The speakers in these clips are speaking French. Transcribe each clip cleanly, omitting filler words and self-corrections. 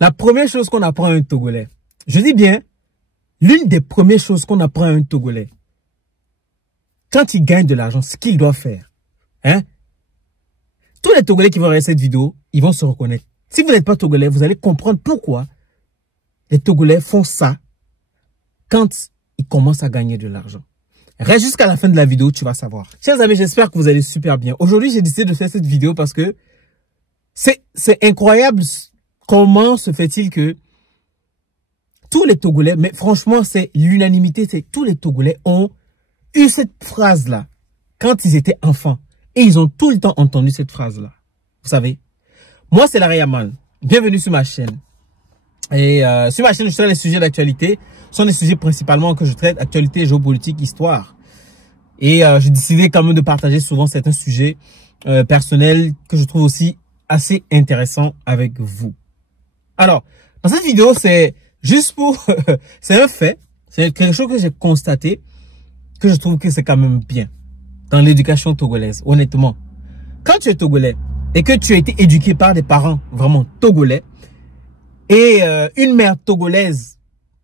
La première chose qu'on apprend à un Togolais, je dis bien, l'une des premières choses qu'on apprend à un Togolais, quand il gagne de l'argent, ce qu'il doit faire, hein? Tous les Togolais qui vont regarder cette vidéo, ils vont se reconnaître. Si vous n'êtes pas Togolais, vous allez comprendre pourquoi les Togolais font ça quand ils commencent à gagner de l'argent. Reste jusqu'à la fin de la vidéo, tu vas savoir. Chers amis, j'espère que vous allez super bien. Aujourd'hui, j'ai décidé de faire cette vidéo parce que c'est incroyable comment se fait-il que tous les Togolais, mais franchement, c'est l'unanimité, c'est tous les Togolais ont eu cette phrase-là quand ils étaient enfants. Et ils ont tout le temps entendu cette phrase-là. Vous savez, moi, c'est Larry Yamal. Bienvenue sur ma chaîne. Et sur ma chaîne, je traite les sujets d'actualité. Ce sont des sujets principalement que je traite, actualité, géopolitique, histoire. Et j'ai décidé quand même de partager souvent certains sujets personnels que je trouve aussi assez intéressants avec vous. Alors, dans cette vidéo, c'est juste pour... c'est un fait. C'est quelque chose que j'ai constaté, que je trouve que c'est quand même bien dans l'éducation togolaise, honnêtement. Quand tu es Togolais et que tu as été éduqué par des parents vraiment Togolais, et une mère togolaise,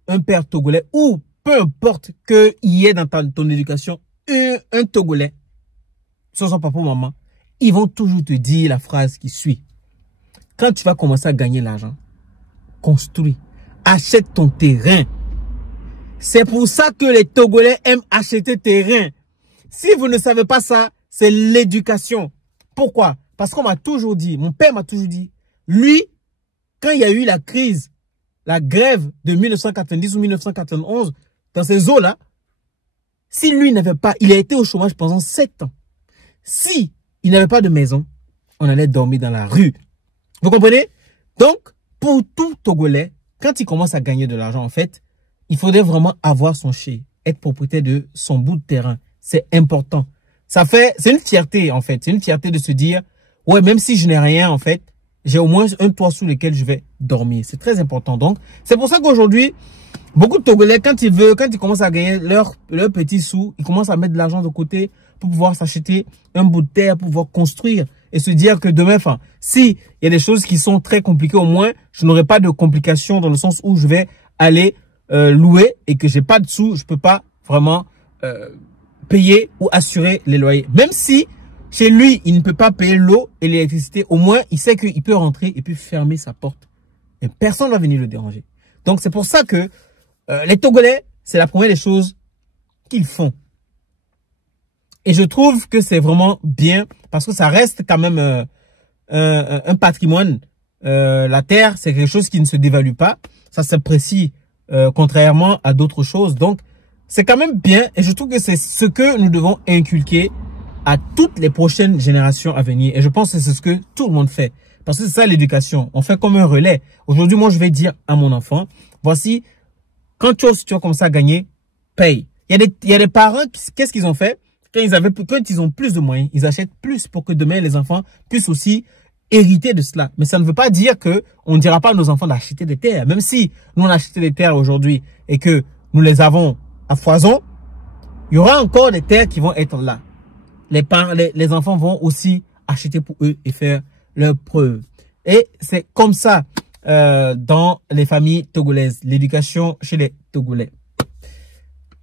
un père togolais, ou peu importe qu'il y ait dans ton éducation un Togolais, soit son papa ou maman, ils vont toujours te dire la phrase qui suit. Quand tu vas commencer à gagner l'argent, construis, achète ton terrain. C'est pour ça que les Togolais aiment acheter terrain. Si vous ne savez pas ça, c'est l'éducation. Pourquoi? Parce qu'on m'a toujours dit, mon père m'a toujours dit, lui, quand il y a eu la crise, la grève de 1990 ou 1991, dans ces eaux-là, si lui n'avait pas, il a été au chômage pendant 7 ans. Si il n'avait pas de maison, on allait dormir dans la rue. Vous comprenez? Donc, pour tout Togolais, quand il commence à gagner de l'argent, en fait, il faudrait vraiment avoir son chez, être propriétaire de son bout de terrain. C'est important. C'est une fierté, en fait. C'est une fierté de se dire, ouais, même si je n'ai rien, en fait, j'ai au moins un toit sous lequel je vais dormir. C'est très important. Donc, c'est pour ça qu'aujourd'hui, beaucoup de Togolais, quand ils commencent à gagner leur petits sous, ils commencent à mettre de l'argent de côté pour pouvoir s'acheter un bout de terre, pour pouvoir construire et se dire que demain, enfin, si il y a des choses qui sont très compliquées, au moins, je n'aurai pas de complications dans le sens où je vais aller louer et que j'ai pas de sous, je peux pas vraiment payer ou assurer les loyers. Même si chez lui, il ne peut pas payer l'eau et l'électricité, au moins, il sait qu'il peut rentrer et puis fermer sa porte. Et personne ne va venir le déranger. Donc, c'est pour ça que les Togolais, c'est la première des choses qu'ils font. Et je trouve que c'est vraiment bien parce que ça reste quand même un patrimoine. La terre, c'est quelque chose qui ne se dévalue pas. Ça s'apprécie contrairement à d'autres choses. Donc, c'est quand même bien et je trouve que c'est ce que nous devons inculquer à toutes les prochaines générations à venir. Et je pense que c'est ce que tout le monde fait. Parce que c'est ça l'éducation. On fait comme un relais. Aujourd'hui, moi, je vais dire à mon enfant, voici, quand tu vas commencer à gagner, paye. Il y a des parents, qu'est-ce qu'ils ont fait? Quand ils ont plus de moyens, ils achètent plus pour que demain, les enfants puissent aussi hériter de cela. Mais ça ne veut pas dire que on ne dira pas à nos enfants d'acheter des terres. Même si nous, on a acheté des terres aujourd'hui et que nous les avons à foison, il y aura encore des terres qui vont être là. Les enfants vont aussi acheter pour eux et faire leurs preuves. Et c'est comme ça dans les familles togolaises, l'éducation chez les Togolais.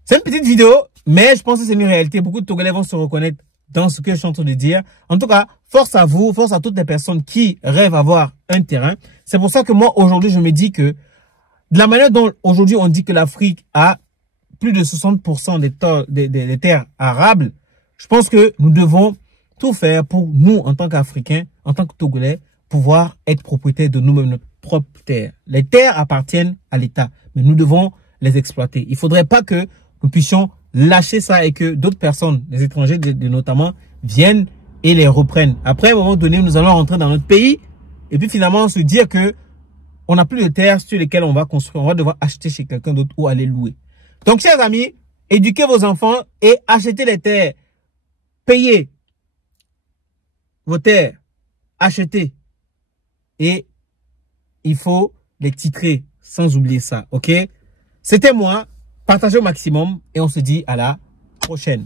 C'est une petite vidéo, mais je pense que c'est une réalité. Beaucoup de Togolais vont se reconnaître dans ce que je suis en train de dire. En tout cas, force à vous, force à toutes les personnes qui rêvent d'avoir un terrain. C'est pour ça que moi, aujourd'hui, je me dis que de la manière dont aujourd'hui on dit que l'Afrique a plus de 60% des terres arables, je pense que nous devons tout faire pour nous, en tant qu'Africains, en tant que Togolais, pouvoir être propriétaires de nous-mêmes, notre propre terre. Les terres appartiennent à l'État, mais nous devons les exploiter. Il ne faudrait pas que nous puissions lâcher ça et que d'autres personnes, les étrangers notamment, viennent et les reprennent. Après, à un moment donné, nous allons rentrer dans notre pays et puis finalement se dire que on n'a plus de terres sur lesquelles on va construire. On va devoir acheter chez quelqu'un d'autre ou aller louer. Donc, chers amis, éduquez vos enfants et achetez les terres. Payez vos terres. Achetez. Et il faut les titrer sans oublier ça. OK? C'était moi. Partagez au maximum et on se dit à la prochaine.